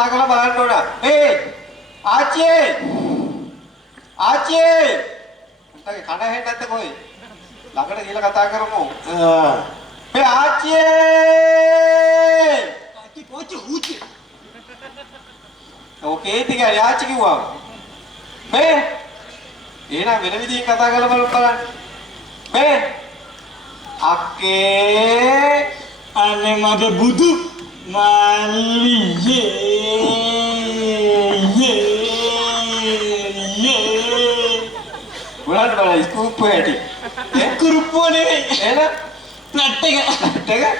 කතා කරලා බලන්න ඕන. ආච්චි! ආච්චි! මට කන හෙන්න නැත්te කොයි? ළඟට ගිහලා කතා කරමු. ආච්චි! ආච්චි කොච්ච හුච්චි. ඕකේ ටික ආච්චි කිව්වා. එහෙනම් වෙන විදිහකින් කතා කරලා බලන්න. අක්කේ අනේ මගේ බුදු මාලියේ බලන්න බලන්න ස්කූප් ඇටි කුරුප්පෝනේ එන ප්ලට් එක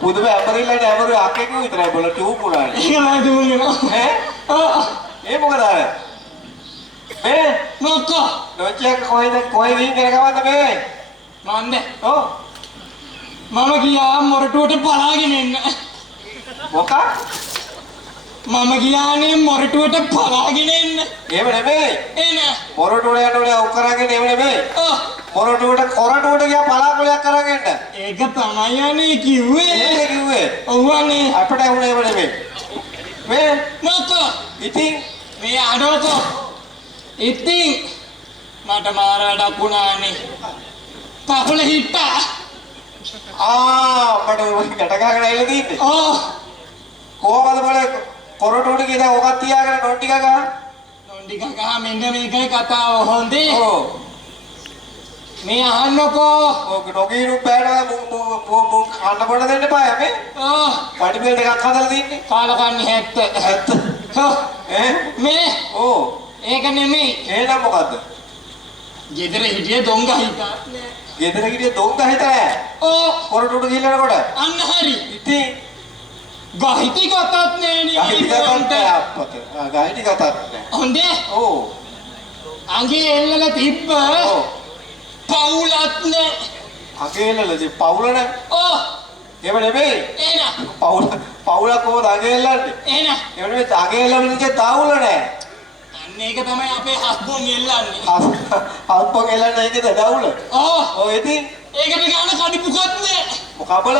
පුදුම ඇපරිල්ලට ඇපරු අක්කේක විතරයි බල ටියුබ් උනානේ ඒක නෑ දුන්නේ ඒ මොකද අර මොකෝ නොචෙක් කොයි වින් කරගවන්න මන්ද මම ගියා මොරටුවට බලාගෙන එන්න මොකක් මම ගියානේ මොරටුවට බලාගෙන එන්න එහෙම නෙමෙයි එන මොරටුවට යනකොට අවු කරගෙන එහෙම නෙමෙයි මොරටුවට කොරටුවට ගියා පලාකොලයක් කරගෙන ඒක තමයි අනේ කිව්වේ ඒක කිව්වේ ඔව්වනේ අපිට වුණේ එහෙම නෙමෙයි මොකෝ ඉතින් මේ අඩෝකෝ ඉතින් මට මාර වැඩක් වුණානේ කකුල හිට්ටා මට ගැටගහගෙන ඇවිල්ලා තින්නේ කොහමද බලේ කොරටුවට ගිහලා ඔකක් තියාගෙන ඩොන් ටික ගහන ඩොන් ටික ගහ මෙන්න මේකයි කතාව හොඳේ මේ අහන්නකෝ ඔක නොගිරු බෑනවා මු කන්න බොන්න දෙන්න එපා යමේ කඩි බෙල් දෙකක් හදලා තින්නේ කාලකන්නේ 70 මේ ඒක නෙමෙයි එහෙනම් මොකද්ද ගෙදර හිටියේ දොංග හිතා ගෙදර ගියේ දොංග හිතෑ කොරටුවට ගිහලා යනකොට අන්න හරි ඉතින් ගහිති ගතත් නෑනේ ගහිති ගතත් නෑ හොඳේ අගේ එල්ලලා තිබ්බ පවුලත් නෑ අගේ එල්ලලා පවුල නෑ එහෙම නෙමෙයි එන පවුල කොහොමද අගේ එල්ලන්නේ එන එහෙම නෙමෙයි අගේ එල්ලන්නේ තාවුල නෑ මේක තමයි අපේ හස්බොන් එල්ලන්නේ හස්බොන් එල්ලන්නේ ඒකද දවුල ඉතින් ඒකට ගන්න කඩිපුකත් නෑ මොකබල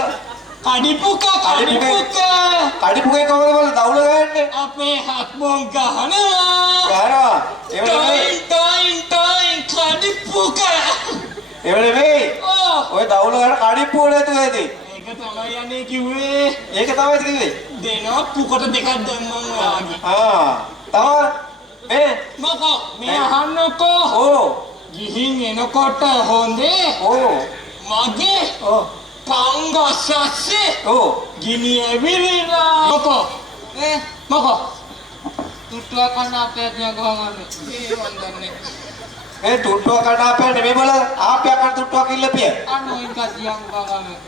කඩිපුකේ කොහොමද බල දවුල ගන්නේ අපේ හස්බොන් ගහනවා ටයින් කඩිපුක එහෙම නෙමෙයි ඔය දවුල ගන්න කඩිපුව නැතුව ඇති ඒක තමයි යන්නේ කිව්වේ ඒක තමයි කිව්වේ දෙනවා පුකට දෙකක් දැම්මම ඔයාගේ තව මොකෝ මේ අහන්නකෝ ගිහින් එනකොට හොඳේ මගේ පංගස්සස්සේ ගිනි ඇවිලිලා මොකෝ තුට්ටුවක් කන්න අපේ තියා ගහගන්නේ මන් දන්නේ මේ තුට්ටුවක් කන්න අපේ නෙමෙයි බල ආපියක් කන්න තුට්ටුවක් ඉල්ලපිය අන්න ඒක තියන් ගහගන්නේ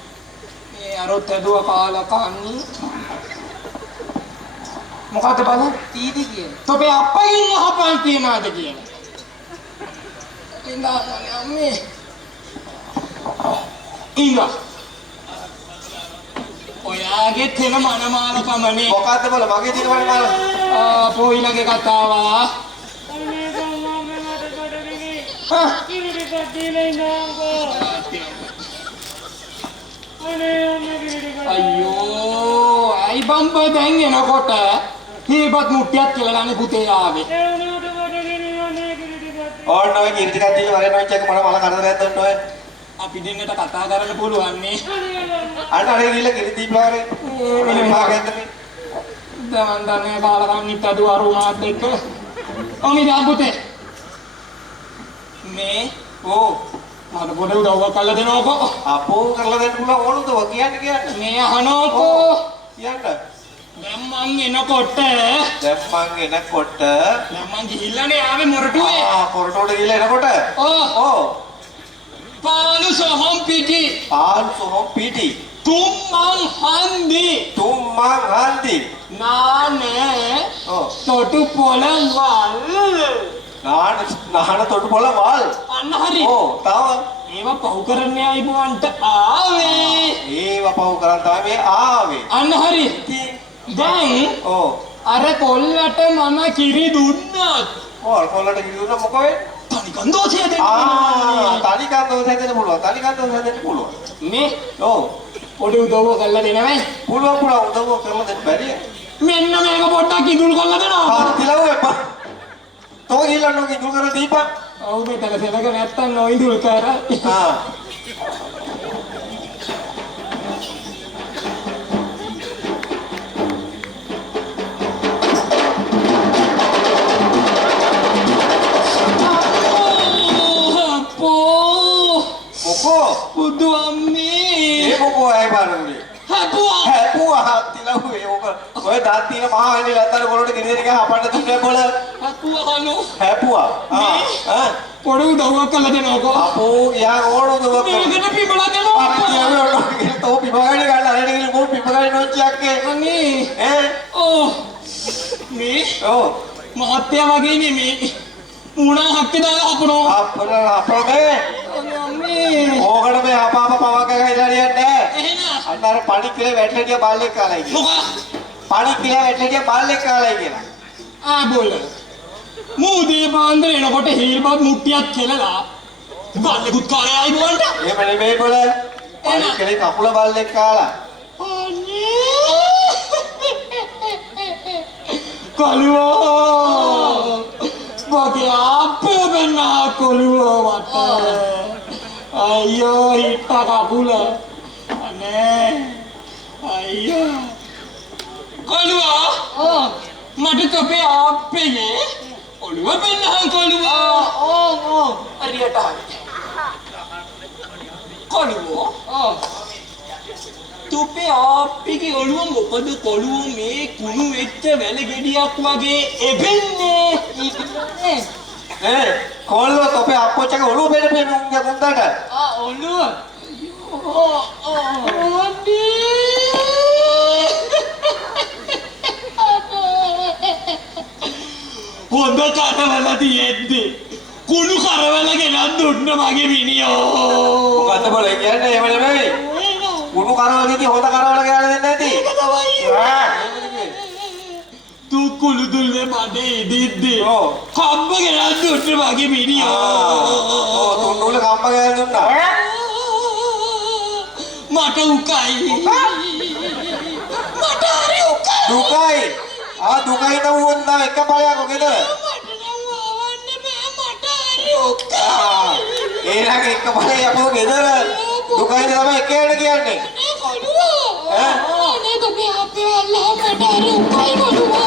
මේ අරොත් ඇදුව කාලා කන්නේ මොකද බල තීදි කියන්නේ තොපේ අප්පගෙන් අහපන් තියනවාද කියන්නේ ඉඳානේ අම්මේ ඉඳා ඔයාගේ තෙන මනමාලකමනේ මොකද්ද බල මගේ තියෙන මනමාල පොයිලගේ කතාව අයියෝ අයි බම්බ දැන් එනකොට හීපත් මුට්ටියක් කියලා ගන්න පුතේ ආවේ ඕන්න ඔය කිරි ටිකක් දීලා වරෙන් ඔය චෙක් මල කරදරයක් දෙන්න ඔය අපි දෙන්නට කතා කරන්න පුළුවන් නේ අන්න අර ගිහලා කිරි දීපලා වරේ මෙලි මාගෙන්ද දැන් දන්නේ කාලකන්නිත් අද වරුණාත් එක්ක ඔනි දාපුතේ මේ මට පොඩ උදව්වක් කරලා දෙනවකෝ අපෝ කරලා දෙන්න පුළුවන් ඕනද ඔය කියන්නේ මේ අහනෝකෝ කියන්න දැන් මං එනකොට දැන් මං ගිහිල්ලානේ ආවේ මොරටුවේ කොරටුවට ගිහලා එනකොට පානු සොහොන් පිටි තුම්මං හන්දි නානේ තොටු පොළවල් නාන තොටු පොළවල් අන්න හරි තව ඒවා පහු කරන්න ආයිබුවන්ට ආවේ ඒවා පහු කරන් තමයි ආවේ අන්න හරි දැන් අර කොල්ලට මම කිරි දුන්නත් කොල්ලට කිරි දුන්න මොකද තනිකන් දෝෂය දෙන්න තනිකන් දෝෂය දෙන්න පුළුවන් මේ පොඩි උදව්ව කරලා දෙනවයි පුළුවන් උදව්ව කරලා දෙන්න බැරිය මෙන්න මේක පොඩ්ඩක් ඉදුල් කරලා දෙනවා. තිලව් එපා. තෝ ගිහලා නෝ ඉදුල් කරලා දීපන්. ඔව් මෙතන සෙනග නැත්තම් නොඉදුල් කරා. Budu Ami. Buku ay baru ni. Buah tilau yo. Kau dah tiga mahal ini latar kalau ni kini ni apa ada tu ni bola. Buah kamu. Buah. Koru dah kalau ni aku. Apu yang orang tu. Ni kena pi bola ni. तो पिपगाड़ी गाड़ी लाने के लिए वो पिपगाड़ी नोच जाके अनि मी महत्या वगे नी मी पूर्ण हक्कीदार अपनो मम्मी ओगड़ में आपा पावा का खिलाड़ी है अंदर पानी के लिए बैठने के बाल लेकर आ लाएगी पानी के लिए बैठने के बाल लेकर आ लाएगी ना बोल मुझे बांधे ना कोटे हीर बात मुट्टियाँ खेलेगा बाल ले कुछ काले आई बोलता ये मैंने भी बोला पानी के लिए कापुला बाल लेकर आ ला कलुआ बाकी आप बना कलुआ बाता ayo hitta kabula ane ayo kolua mate tope appe ye oluwa penna kolua ariyata kolua tope appe ki oluwa mokada kolua me kunu veccha wele gediyak wage ebenne kolua tope appo chaka olu bele pe munga kundata olu හොඳ කරවල තියෙද්දි කුණු කරවල ගෙනත් දුන්න මගේ මිනියෝ මොකද්ද බල කියන්නේ එහෙම නෙමෙයි කුණු කරවලදී හොඳ කරවල ගාලා දෙන්නේ නැති ඒක තමයි तू कुल दुल्ले माने इदिद्दी කම්බ ගෙනත් දුන්න මගේ මිනියෝ තුන්නුල කම්බ ගෙනත් දුන්නා මට උකයි මට හරි උකයි දුකයි දුකයි නවුන්නා එක බලයක් ඔකේද ඒනගේ එක බලයක් අපෝ ගෙදර දුකයි තමයි එකේට කියන්නේ නේ කොපි අපේ අල්ලා මට හරි උකයි කොළුවා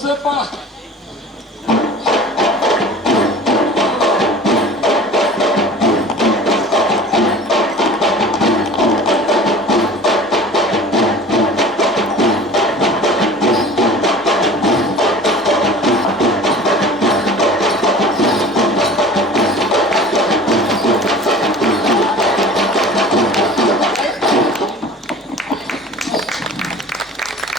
Sepa